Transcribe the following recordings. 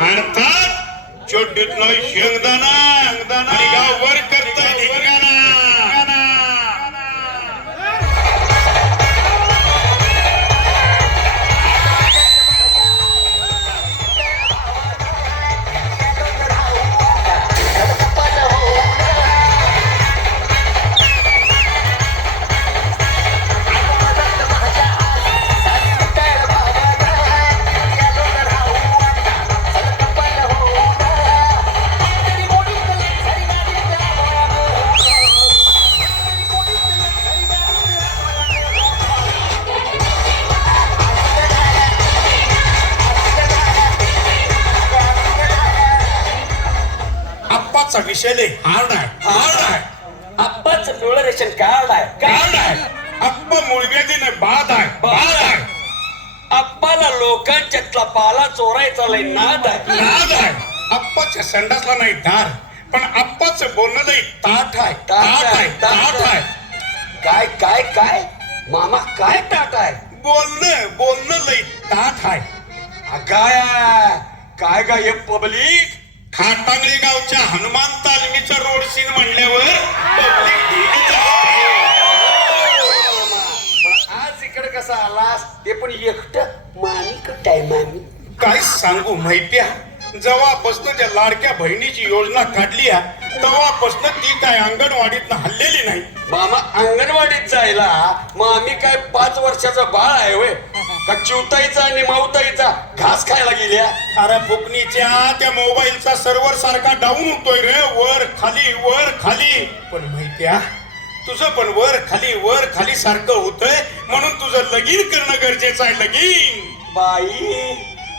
अर्थात छोटीतलो शेंगदाणा आणि गावभर करता धिंगाणा. आप्पाचा विषय लय हार्ड आहे. आप्पाच पिवळं रेशन कार्ड आहे. आप्पा मुळव्याधीने बाद आहे. आप्पाला लोकांच्यातला पाला चोरायचा लय नाद आहे. आप्पाच्या संडासला नाही धार, पण आप्पाचं बोलणं लय ताठ आहे. काय काय काय मामा काय टाट आहे? बोलणं लय ताठ आहे. काय काय पब्लिक खाटांगली गावच्या हनुमान तालमीचा रोड सीन म्हणल्यावर पब्लिक ढीगच असते. पण आज इकडे कसा आलास ते पण एकटं मानिक टायमानी काय सांगू माहित्या, जेव्हापासून त्या लाडक्या बहिणीची योजना काढली तेव्हापासून ती काय अंगणवाडीत हल्लेली नाही. मामा अंगणवाडीत जायला मग आम्ही काय 5 वर्षाचा बाळ आहे होय का चिवताईचा आणि मावताईचा घास खायला गेल्या? अरे फुकणीच्या त्या मोबाईलचा सर्व्हर सारखा डाऊन होतोय रे, वर खाली. पण माहित्या, तुझं पण वर खाली सारखं होतंय, म्हणून तुझं लगीन करणं गरजेचं आहे. लगीन बाई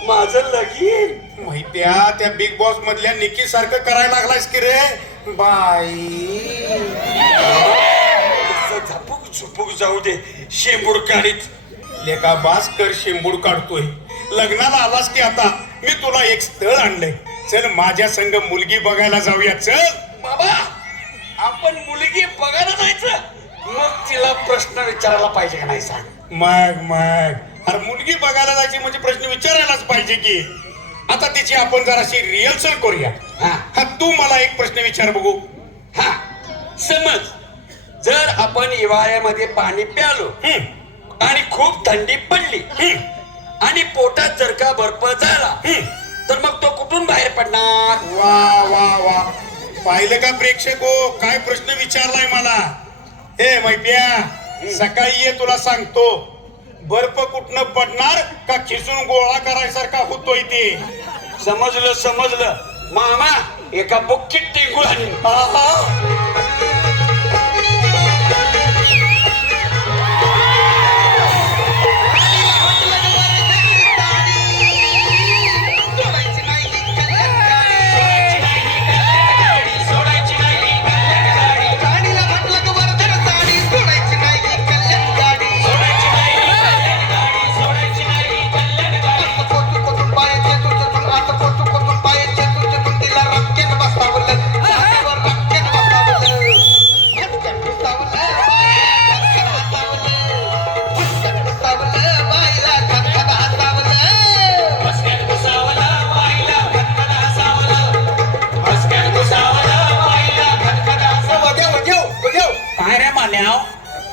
माझं लगीन माहित्या, त्या बिग बॉस मधल्या निकी सारखं करायला लागलायस की रे बाई. झुपूक जाऊ दे शेंबूड काढीत लेका बास कर, शेंबूड काढतोय. लग्नाला आलास की आता मी तुला एक स्थळ आणलंय, चल माझ्या संग मुलगी बघायला जाऊया. चल बाबा, आपण मुलगी बघायला जायचं, मग तिला प्रश्न विचारायला पाहिजे का नाही सांग? मग अरे मुलगी बघायला जायची म्हणजे प्रश्न विचारायलाच पाहिजे की. आता तिची आपण जराशी रिहर्सल करूया. हा तू मला एक प्रश्न विचार बघू. हा समज, जर आपण हिवाळ्यामध्ये पाणी प्यालो आणि खूप थंडी पडली आणि पोटात जर का बर्फ झाला तर मग तो कुठून बाहेर पडणार? वा पाहिलं का प्रेक्षक हो, काय प्रश्न विचारलाय मला. हे मैप्या, सकाळी ये तुला सांगतो. बर्फ कुठनं पडणार का खिसून गोळा करायसारखा होतोय ते. समजलं मामा, एका बुक्कीत टिंगूळ आणि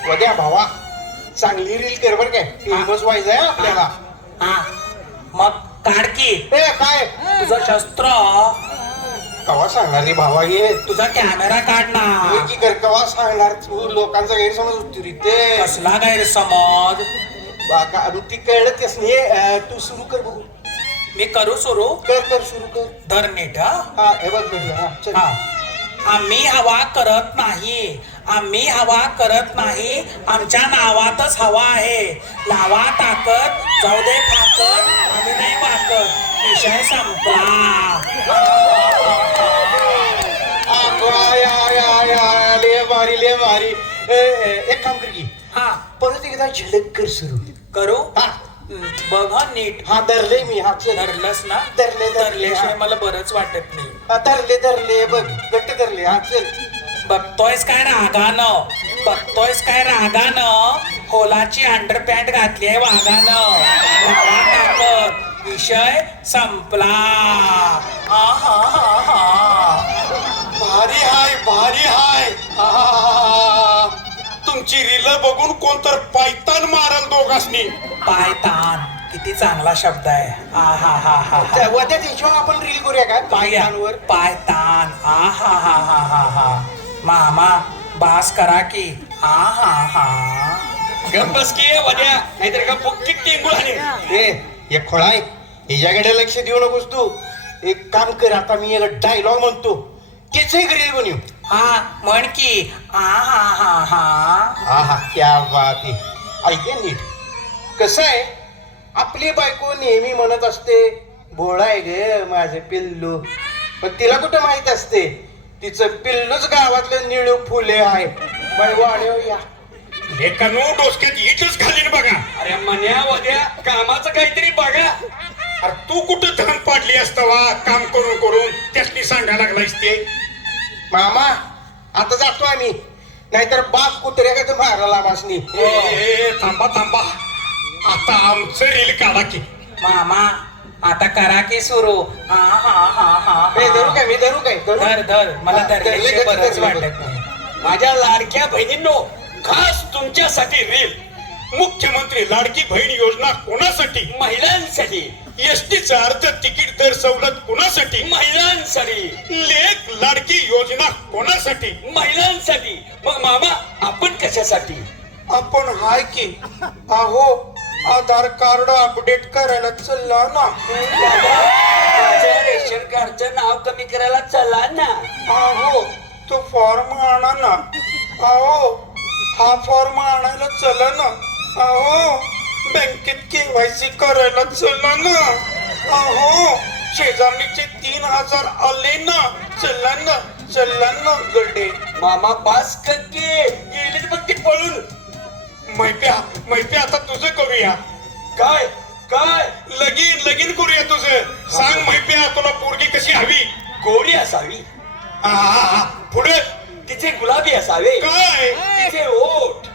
वद्या भावा, चांगली रील कर बर काय, फेमस व्हायचंय आपल्याला. मग काढकी काय तुझं शस्त्र, कवा सांगणार रे भावा हे? तुझा कॅमेरा काढ ना. की कर कवा सांगणार तू? लोकांचा गैरसमज होतो रे ते. कसला गैरसमज? बाका ती कळलं तेच नाही. तू सुरू कर बघू. मी करू सुरू? कर सुरू कर. धर नीट. हा हे बघ चल. आम्ही हवा करत नाही, आमच्या नावातच हवा आहे. लावा ताकद, जाऊ दे फाकत, आम्ही नाही वाकत, विषय संपला. ले भारी. एक काम कर की, हा परत एकदा झलक कर सुरू. करू? हा बघ नीट. हा धरले मी. हा धरलंस ना? धरले मला बरंच वाटत नाही. धरले बघ, गट्ट धरले. हा चल. बघतोयस काय रागानं? होलाची अंडरपॅन्ट घातली आहे वाघानं. लावा ताकद, विषय संपला. आहा हा हा. भारी हाय भारी हाय. आहा. तुमची रील बघून कोणतर पायतान मारल दोघांनी. पायतान किती चांगला शब्द आहे. आहा हा हा हा. उद्या हिशोब आपण रील करूया काय पायतानवर. पायतान. आहा हा हा हा हा. मामा बास करा की. आहा हा. गप बस की वड्या, नाहीतर का बुक्कीत टेंगुळ आणि हे खोळाय हिच्याकडे लक्ष देऊ नकोस तू. एक काम कर, आता मी एक डायलॉग म्हणतो, त्याच एक रील बनवू. हा म्हण की. आहा हा हा. आहा क्या बात आहे. ऐके नीट. कसं आहे, आपली बायको नेहमी म्हणत असते भोळा आहे ग माझं पिल्लू, पण तिला कुठं माहित असते तिचं पिल्लूच गावातलं निळू फुले आहे. बाय वाढव या. लेकानो डोसक्यात इटच घालीन बघा. अरे मन्या वड्या, कामाचं काहीतरी बघा. अरे तू कुठं धन पाडली असतावा काम करून करून त्यासनी सांगायला लागलायस ते. मामा आता जातो आम्ही, नाहीतर बाप कुत्र्या का मारायला मासनी. थांबा थांबा, आता आमचं रील काढा की. मामा आता करा की सुरू. आहा हा हा धरू हा. काय, मी धरू काय, धरू. धर धर मला धरल्याशिवाय धरले, बरंच धरले. वाटत नाही. माझ्या लाडक्या बहिणींनो, खास तुमच्यासाठी रील. मुख्यमंत्री लाडकी बहीण योजना कोणासाठी? महिलांसाठी. एसटीचा अर्ध तिकीट दर सवलत कोणासाठी? महिलांसाठी. लेख लाडकी योजना कोणासाठी? महिलांसाठी. मग मामा आपण कशासाठी? आपण हाय की. अहो आधार कार्ड अपडेट करायला चलला ना. माझ्या रेशन कार्डचं नाव कमी करायला चला ना. अहो तो फॉर्म आणा ना. अहो हा फॉर्म आणायला चला ना. अहो बँकेत केवायसी करायला चला ना. अहो शेजारणीचे 3000 आले ना. चला ना गडे. मामा पास करके गेलीच बघ ती पळून. मैप्या आता तुझं करूया. काय काय लगीन करूया तुझं. सांग मैप्या, तुला पोरगी कशी हवी? गोरी असावी, पुढे तिचे गुलाबी असावे, काय? तिचे ओठ.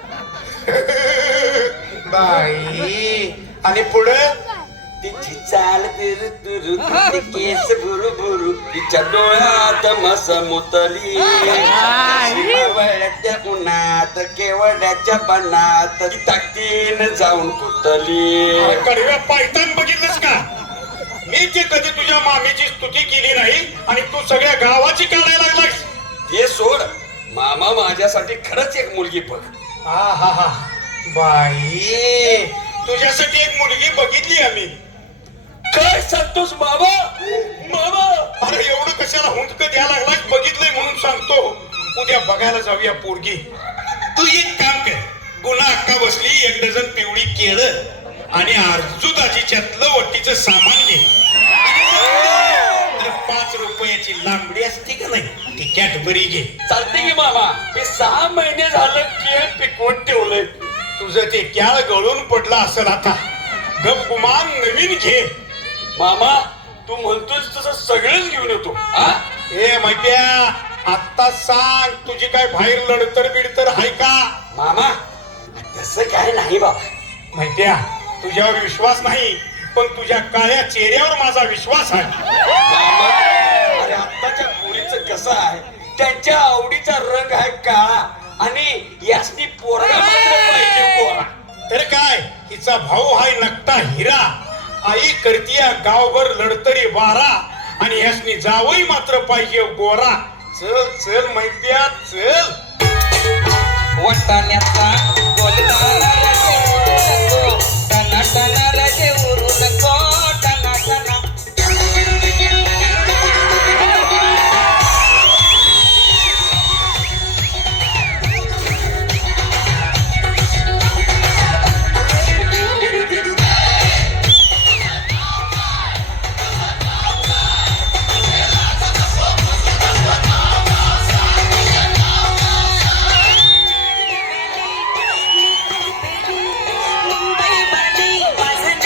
बाई आणि पुढे तिची चाल तुरु तुरु, तिचे केस भुरु भुरु, तिच्या डोळ्यात मस मुतली. वळ्याच्या उन्हात केवड्याच्या बनात ती ताकदीन जाऊन कुतली. कडव्या पायतान बघितलंस का? मी ते कधी तुझ्या मामीची स्तुती केली नाही आणि तू सगळ्या गावाची काढायला लागलास. ते सोड मामा, माझ्यासाठी खरंच एक मुलगी बघ. हा बाई, तुझ्यासाठी एक मुलगी बघितली आम्ही. काय सांगतोस मामा? मामा अरे एवढं कशाला हुंदक द्यायला लागलास? बघितलंय म्हणून सांगतो. उद्या बघायला जाऊया पोरगी. तू एक काम कर, गुन्हा अक्का बसली 1 डझन पिवळी केळं आणि आरजू दाजीच्यातलं वट्टीचं सामान घे. आणि 5 रुपयाची लांबडी असते का नाही, ती कॅडबरी घे. चालते की मामा, मी 6 महिने झालं केळ पिकवत ठेवलंय. तुझं ते क्याळ गळून पडलं असेल आता. गप गुमान नवीन घे. मामा तू म्हणतोस तसं सगळंच घेऊन येतो. हा? ए मैप्या, आता सांग, तुझी काय बाहेर लढतर बिडतर आहे का? मामा तसं काय नाही बाबा. मैप्या, तुझ्यावर विश्वास नाही, पण तुझ्या काळ्या चेहऱ्यावर माझा विश्वास आहे. मामा अरे आत्ताच्या पोरीचं कसं आहे, त्यांच्या आवडीचा रंग आहे काळा आणि यासनी पोरगा मात्र पाहिजे गोरा. तर काय, हिचा भाऊ हाय नकटा हिरा. आई करतीया गावभर लढतरी वारा आणि ह्यासनी जावई मात्र पाहिजे गोरा. चल मैप्या चल. वटाण्याचा बोलणारा नको, टना टना राजे उरू नको, टना टना. मुंबई वाली वाजन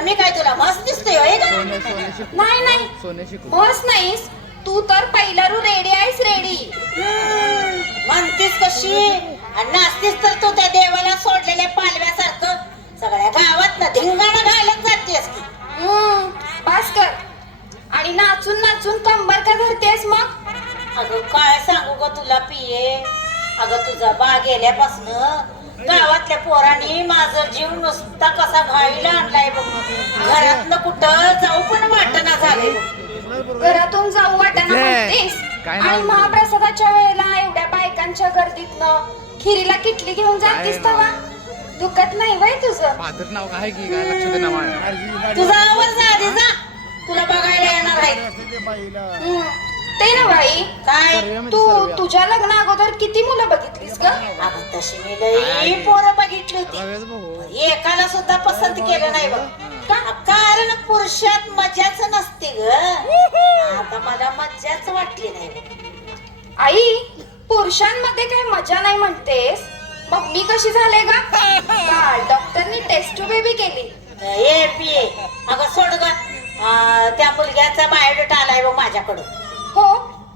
तर मी काय तुला मस्त दिसतोय होय का? नाही नाही बस नाहीस तू तर पहिल्यारू रेडी आहेस रेडी. म्हणतीस कशी आणि नाचतीस तर तू त्या देवाला सोडलेल्या पालव्यासारखं सगळ्या गावात ना धिंगाणा घालत जातेस की. पास कर आणि नाचून नाचून कंबर का धरतेस मग. अगं काय सांगू ग तुला पिये. अगं तुझा बा गेल्यापासनं गावातल्या पोरांनी माझा जीव नुसता कसा घाईला आणलाय बघ. घरातनं कुठं जाऊ पण वाटना झाले बघ. घरातून जाऊ वाटाणा म्हणतेस आणि महाप्रसादाच्या वेळेला एवढ्या बायकांच्या गर्दीतनं खिरीला किटली घेऊन जातीस तवा दुखत नाही वय तुझं. तुझा आवाज जा आधी जा. तुला बघायला येणार आहे. ते ना बाई काय तू तुझ्या लग्ना अगोदर किती मुलं बघितलीस ग. अगं तशी मी लई पोरं बघितली होती. एकाला सुद्धा पसंत केलं नाही बघ. कारण पुरुषात मजाच नसते ग. आता मला मजाच वाटली नाही बघ. आई पुरुषांमध्ये काही मजा नाही म्हणतेस मग मी कशी झाले ग. काल डॉक्टरनी टेस्ट बेबी केली. ए पिये अगं सोड ग. त्या मुलग्याचा बायोडेटा आलाय बघ माझ्याकडं. हो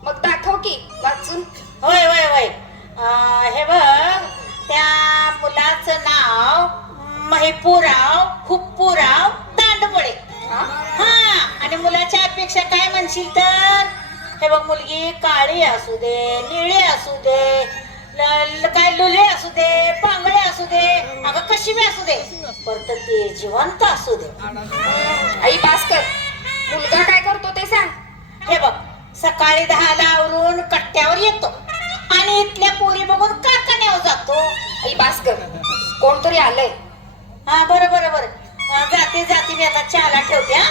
मग दाखव की वाचून. होय होय होय. हे बघ त्या मुलाचं नाव महिपूराव हुप्पूराव दांडमुळे. हा आणि मुलाच्या अपेक्षा काय म्हणशील तर हे बघ मुलगी काळी असू दे निळी असू दे काय लुले असू दे पांगळे असू दे अगं कशी बी असू दे परत ते जिवंत असू दे. आई भास्कर मुलगा काय करतो ते सांग. हे बघ सकाळी 10ला आवरून कट्ट्यावर येतो आणि इथल्या पोरी बघून कारखान्यावर जातो. आई भास्कर कोणतरी आलंय. हा बरं बरं बरं. जाते जाते मी आता चहाला ठेवते. हा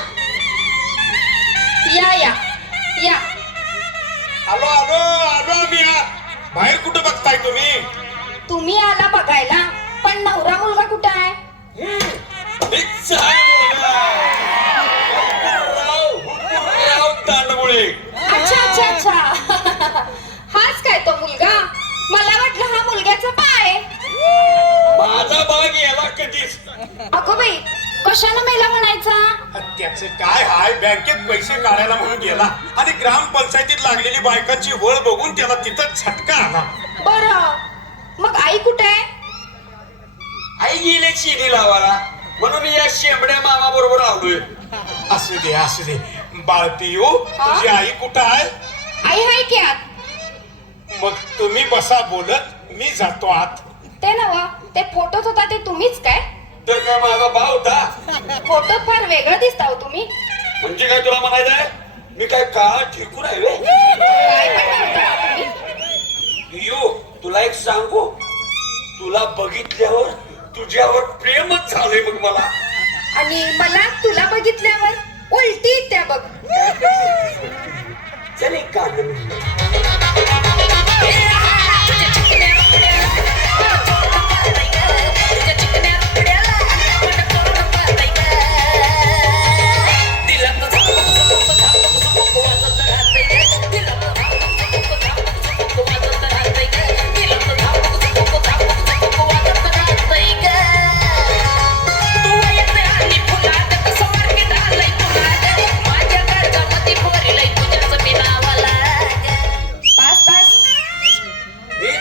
या या या. आलो आलो आलो मी. बाहेर कुठं बघताय तुम्ही. तुम्ही आला बघायला पण नवरा मुलगा कुठं आहे. दांडमुळे. अच्छा अच्छा अच्छा हाच काय तो मुलगा. मला वाटलं हा मुलग्याचा पाय. माझा बाग याला कधीच. अगो बाई कशानं मेला म्हणायचा. त्याचं काय हाय बँकेत पैसे काढायला म्हणून गेला आणि ग्रामपंचायतीत लागलेली बायकांची वळ बघून त्याला तिथं झटका आला. बरं मग आई कुठे आहे. आई गेले चिनी लावाला म्हणून या शेंबड्या मामा बरोबर आलोय. असू दे असू दे. बाळपियू तुझी आई कुठं आहे. आई हाय की आत. मग तुम्ही बसा बोलत मी जातो आत. ते नव ते फोटोत होता ते तुम्हीच काय. तर काय माझा भाव होता. फोटोत फार वेगळं दिसता हो तुम्ही. म्हणजे काय तुला म्हणायचंय मी काय काळ ठिकून आहे वे. काय पण करता तुम्ही. यो तुला एक सांगू तुला बघितल्यावर तुझ्यावर प्रेमच झालंय मग मला. आणि मला तुला बघितल्यावर उलटी त्या बघ. चल एक गाणं म्हणलं.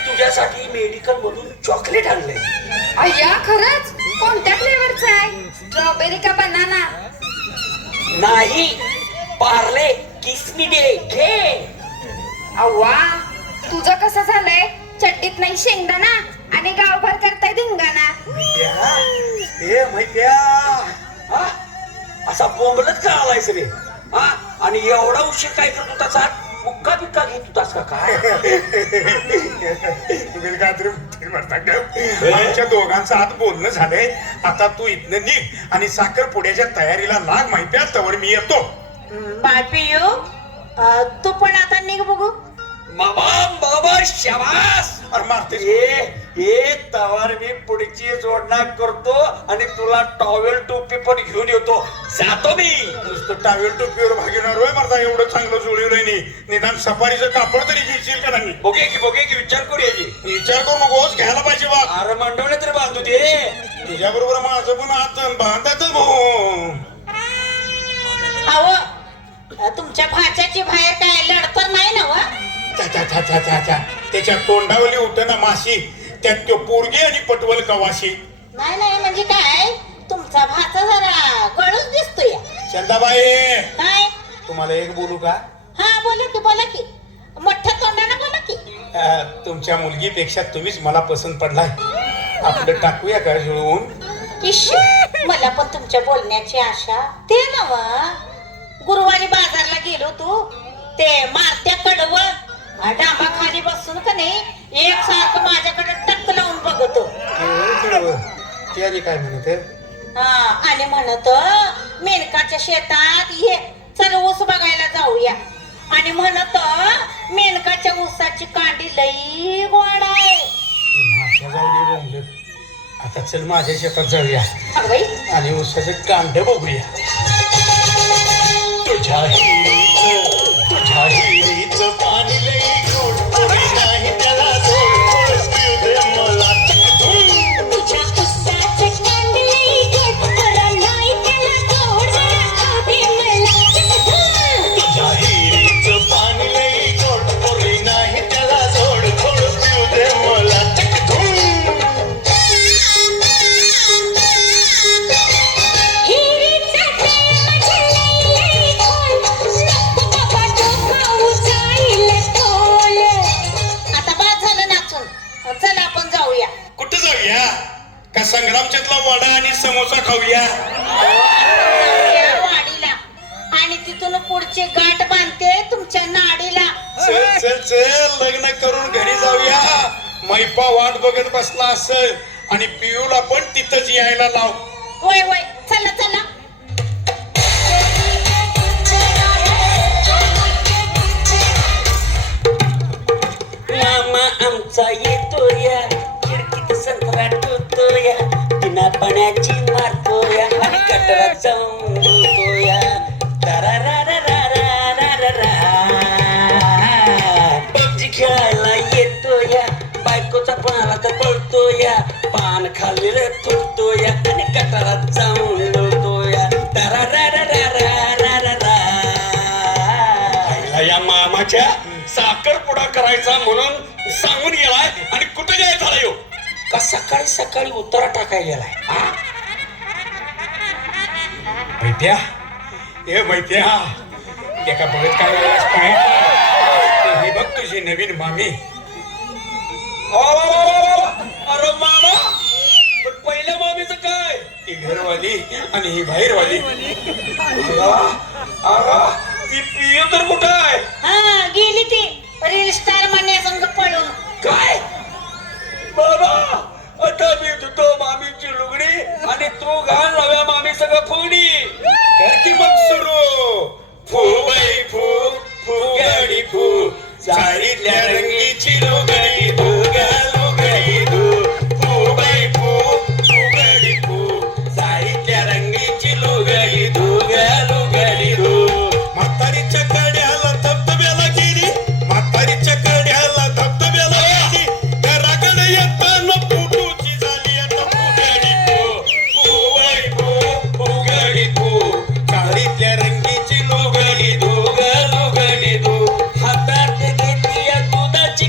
तुझ्यासाठी मेडिकल मधून चॉकलेट आणलंय. अय्या खरंच कोणत्या फ्लेवरचा आहे. स्ट्रॉबेरी का बनाना. नाही पार्ले किसमी दे घे. अव्वा तुझं कसं झालंय चड्डीत नाही शेंगदाणा आणि गावभर करताय धिंगाणा. हे माहित्या असा बोंबलच का आलायस रे. हा आणि एवढा उशीर काय करतो त्याचा मुक्का बिक्का घेत होतास का काय. आमच्या दोघांचं आत बोलणं झालंय. आता तू इथनं निघ आणि साखरपुड्याच्या तयारीला लाग. माहितीये तवर मी येतो. बाळपियू तू पण आता निघ बघू. मामा बाबा शाबास. अरे मारते हे तवर मी पुढची जोडणा करतो आणि तुला टॉवेल टोपी पण घेऊन येतो. जातो मी. नुसतं टावेल टोपीवर भागीणार होय माझा. एवढं चांगलं जुळवलंय नी. निदान सफारीचं कापड तरी घेशील का नाही. बघे की विचार करू याची. विचार करू नकोस घ्यायला पाहिजे बा. अरे मंडवले तरी बांधू दे. तुझ्या बरोबर माझं पण हात बांधायचं भाऊ. काच्याची बाहेर काय लढतर नाही ना व त्याच्या तोंडावली उठ ना माशी, त्यात तो पोरगी आणि पटवल कवाशी. नाही नाही म्हणजे काय तुमचा भाचा जरा गळूच दिसतोय. चंदाबाई, काय तुम्हाला एक बोलू का? हा बोला की मोठ्या तोंडाने बोला की. तुमच्या मुलगीपेक्षा तुम्हीच मला पसंत पडलाय. आपलं टाकूया का जुळवून? इश, मला पण तुमच्या बोलण्याची आशा. ते नव गुरुवारी बाजारला गेलो तू ते मारत्या कडव डांबा खाली बसून का नाही एक सारखं माझ्याकडे टक्क लावून बघतो. ते आणि काय म्हणते? हा आणि म्हणत मेनकाच्या शेतात ये चल ऊस बघायला जाऊया. आणि म्हणत मेनकाच्या ऊसाची कांडी लई गोड आहे. माझ्या जाऊ दे बोंबलं. आता चल माझ्या शेतात जाऊया अगं बाई, आणि ऊसाचं कांड बघूया. तुझ्या हिरीच पाणी लई गोड, कोणी नाही त्याला जोड, पिऊ दे मला टकटून. तुझ्या उसाचे कांदे गोड, खरं नाही त्याला गोड, जरा खाऊ दे मला चटकन. तुझ्या हिरीच पाणी लई गोड, कोणी नाही त्याला जोड, थोडं पिऊ दे मला टकटून. हिरीचा प्रेम माझ्या लई खोल, नको बाबा डोकावू जाईल तोल. आता बाद झालं नाचून. चल आपण जाऊया. कुठं जाऊया? का संग्रामच्यातला वडा आणि समोसा खाऊया? या वाडीला आणि तिथून पुढचे गाठ बांधते तुमच्या नाडीला. चल चल चल, लग्न करून घरी जाऊया. मैपा वाट बघत बसला असेल आणि पियूला पण तिथंच यायला लाव. वय वय चला चला. मामा आमचा येतोया, खिडकीत संत्रा टोतोया, बिना पाण्याची मारतोया आणि गटारात जाऊन बोलतोया. पबजी खेळायला येतोया, बायकोचा पाला तर पळतोया, पान खाल्लेलं थुकतोया आणि गटारात जाऊन लोळतोया. या मामाच्या साखर पुडा करायचा म्हणून सांगून गेलाय आणि कुठे काय झाला यो? का सकाळी सकाळी उतारा टाकाय गेलाय? मैत्या, ए मैत्या, एका बघत काय वेळेस पाहिजे ही बघ तुझी नवीन मामी. अरे मामा, पण पहिल्या मामीचं काय? ती घरवाली आणि ही बाहेरवाली. ती पियो तर कुठं आहे? हा गेली ती रील स्टार म्हणण्यासंग पळून. काय बाबा, आता मी धुतो मामीची लुगडी आणि तू घाल नव्या मामी सगळं फुगडी. कर की मग सुरू. फू बाई फू, फुगडी फू, चाळीतल्या रंगीची लुगडी धू ग लुगडी धू. फू बाई फू, फुगडी फू, चाळीतल्या रंगीची लुगडी धू ग लुगडी धू. म्हातारीच्या कड्याला धबधब्याला गेली, म्हातारीच्या कड्याला धबधब्याला गेली, घराकडे येताना फुटूची झाली आता फुगडी फू. फू बाई फू, फुगडी फू, चाळीतल्या रंगीची लुगडी धू ग लुगडी धू. हातात घेतली दुधाची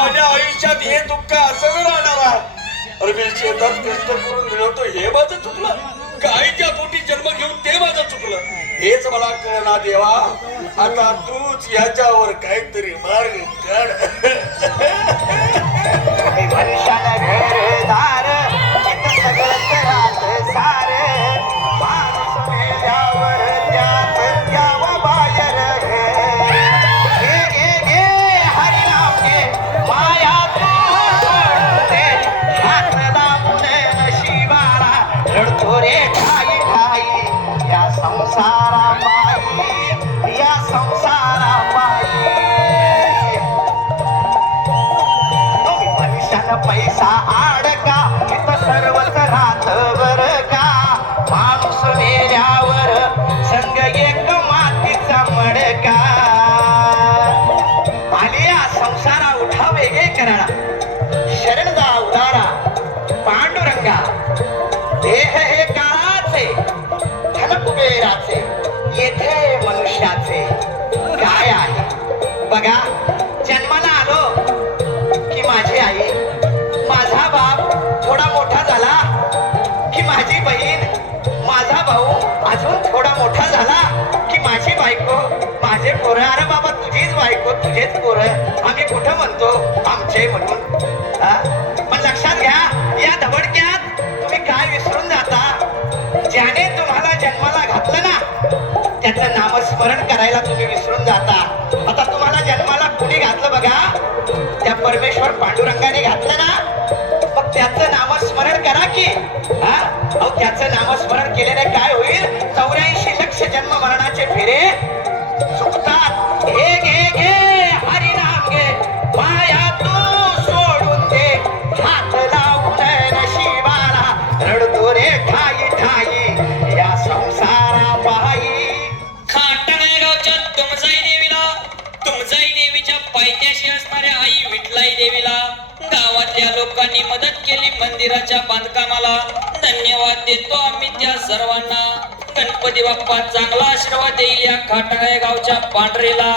माझ्या आयुष्यात हे दुःख असं वेळ राहणार आहे. अरे मी शेतात कष्ट करून मिळवतो हे माझं चुकलं, गाईच्या पोटी जन्म घेऊन ते माझं चुकलं, हेच मला कळना देवा. आता तूच याच्यावर काहीतरी मार्ग काढ. मनुष्याला घरदार इथं सगळंच राहत सार, माणूस मेल्यावर त्याच द्यावं बाहेर. घे घे घे हरिनाम घे, माया तू सोडून दे, हात लावून नशिबाला रडतो रे ठाई ठाई. या संसारापायी, या संसारापायी मनुष्यानं पैसा आडका इथं सर्वच राहत बर का. माणूस मेल्यावर संग एक मातीचा मडका. आले या संसारा उठा वेगळे करा, शरण जा उदारा पांडुरंगा. देह हे काळाचे, धन कुबेराचे, येथे मनुष्याचे काय आहे बघा. जन्माला आलो की माझी आई, माझा बाप थोडा मोठा झाला की माझी बहीण, माझा भाऊ अजून थोडा मोठा झाला की माझी बायको, माझे पोरं. अरे बाबा तुझीच बायको तुझेच पोरं, आम्ही कुठं म्हणतो आमचे म्हणून. पण लक्षात घ्या, या धबडक्यात तुम्ही काय विसरून जाता. ज्याने तुम्हाला जन्माला घातलं ना त्याचं नामस्मरण करायला तुम्ही विसरून जाता. आता तुम्हाला जन्माला कुणी घातलं बघा, त्या परमेश्वर पांडुरंगाने घातलं ना, मग त्याचं नामस्मरण करा की. अहो त्याचं नामस्मरण केल्याने काय होईल, 84 लक्ष जन्म मरणाचे फेरे चुकतात. घे घे घे हरिनाम घे, माया तू सोडून दे, हात लावून नशिबाला रडतो रे ठाई ठाई. या संसारा पायी खाटाणे गावच्या तुमजाई देवीच्या पायथ्याशी असणाऱ्या आई विठलाई देवीला गावातल्या लोकांनी मदत केली मंदिराच्या बांधकामाला. धन्यवाद देतो आम्ही त्या सर्वांना. गणपती बाप्पा चांगला आशीर्वाद देईल या खाटाणे गावच्या पांढरीला.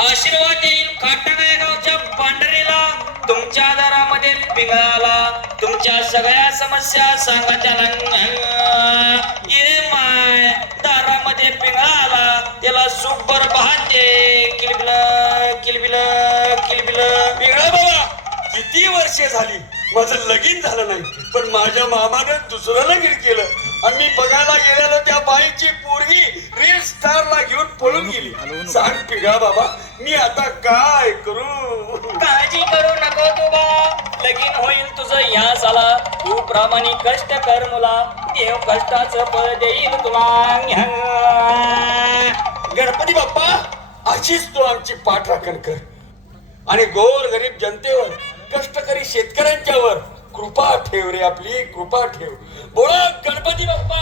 आशीर्वाद देईल खाटाणे गावच्या पांढरीला. तुमच्या दारामध्ये पिंगळाला तुमच्या सगळ्या समस्या सांगा त्याला. ये माय दारामध्ये पिंगळाला, त्याला सुपर पाहते किलबिल किलबिल किलबिल. पिंगळा बाबा, किती वर्षे झाली माझं लगीन झालं नाही, पण माझ्या मामानं दुसरं लगीन केलं आणि मी बघायला गेलेलो त्या बाईची पोरगी रील स्टारला घेऊन पळून गेली. सांग पिंगळा बाबा, मी आता काय करू. काळजी करू नको तू बा, लगीन होईल तुझं या साला. तू प्रामाणिक कष्ट कर मुला, देव कष्टाचं फळ देईल तुला. गणपती बाप्पा, अशीच तू आमची पाठराखण कर आणि गोर गरीब जनतेवर, कष्टकरी शेतकऱ्यांच्यावर कृपा ठेव रे, आपली कृपा ठेव. बोला गणपती बाप्पा.